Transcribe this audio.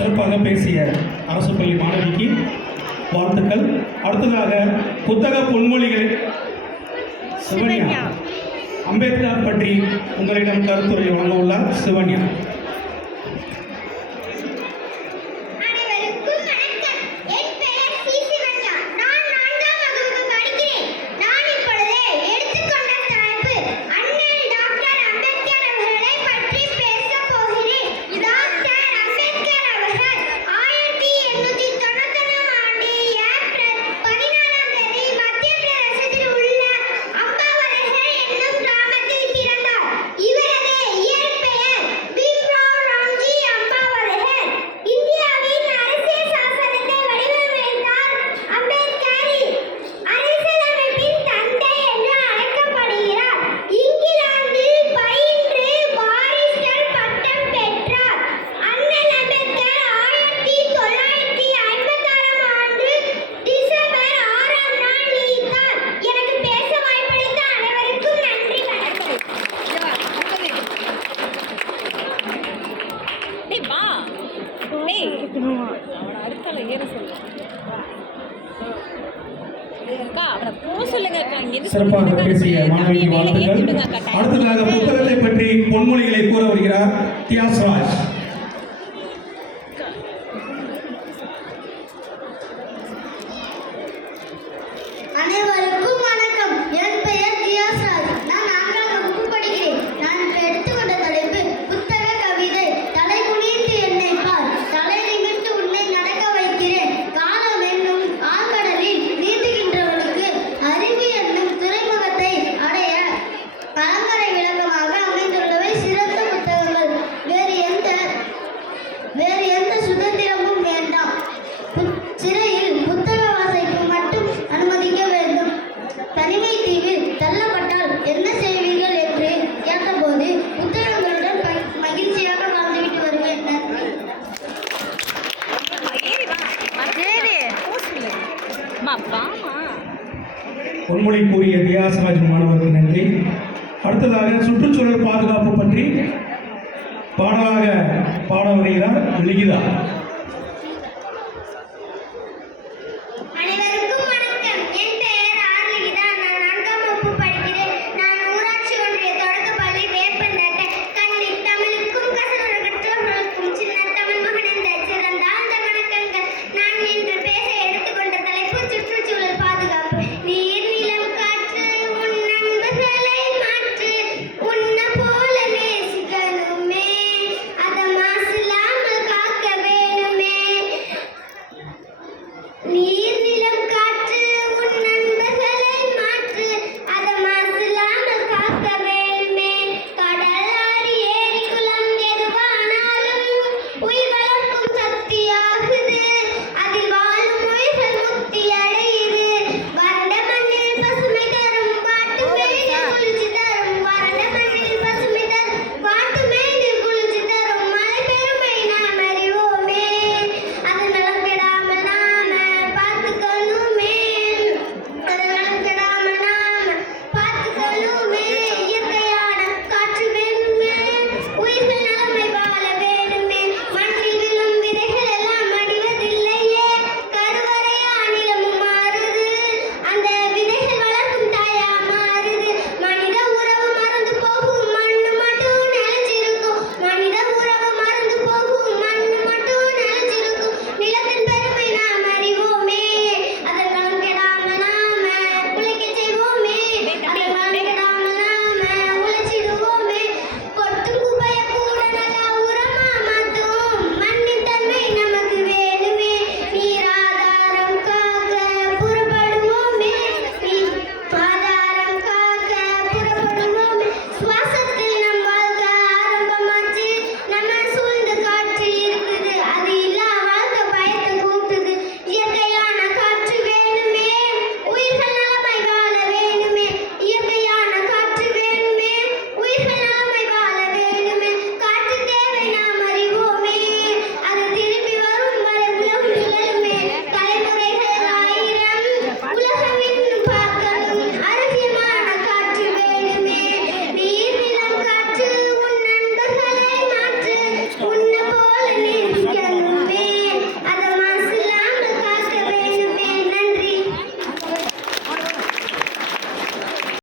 சிறப்பாக பேசிய அரசு பள்ளி மாணவிக்கு வாழ்த்துக்கள். அடுத்ததாக புத்தக பொன்மொழிகள் சிவன்யா அம்பேத்கர் பற்றி உங்களிடம் கருத்துரை வழங்க உள்ளார் சிவன்யா. சிறப்பாக பேசிய மாணவிக்கு வாழ்த்துக்கள். அடுத்ததாக புத்தகத்தை பற்றி பொன்மொழிகளை கூற வருகிறார் தியாஸ்ராஜ். அனைவருக்கும் வணக்கம். என் பெயர் தியாஸ்ராஜ். நான் 4ஆம் வகுப்பு படிக்கிறேன். நான் எடுத்துக்கொண்ட தலைப்பு புத்தக கவிதை. தலை குனிந்து என்னை பார், தலை நிமிர்ந்து உன்னை நடக்க வைக்கிறேன். காலம் என்னும் ஆழ்கடலில் நீந்துகின்றவனுக்கு அறிவு என்னும் துறைமுகத்தை அடைய கலங்கரை விளக்கமாக அமைந்துள்ளவை சிறந்த புத்தகங்கள். வேறு எந்த சுதந்திரமும் வேண்டாம். சிறையில் புத்தக வாசிப்பு மட்டும் அனுமதிக்க வேண்டும். தனிமை தீவில் தள்ளப்பட்டால் என்ன செய்வீர்கள் என்று கேட்டபோது புத்தகங்களுடன் மகிழ்ச்சியாக வாழ்ந்துவிட்டு வருவேன். பொன்மொழி கூறிய தியாஸ்ராஜ் மாணவருக்கு நன்றி. அடுத்ததாக சுற்றுச்சூழல் பாதுகாப்பு பற்றி பாட வருகிறார் லிகிதா.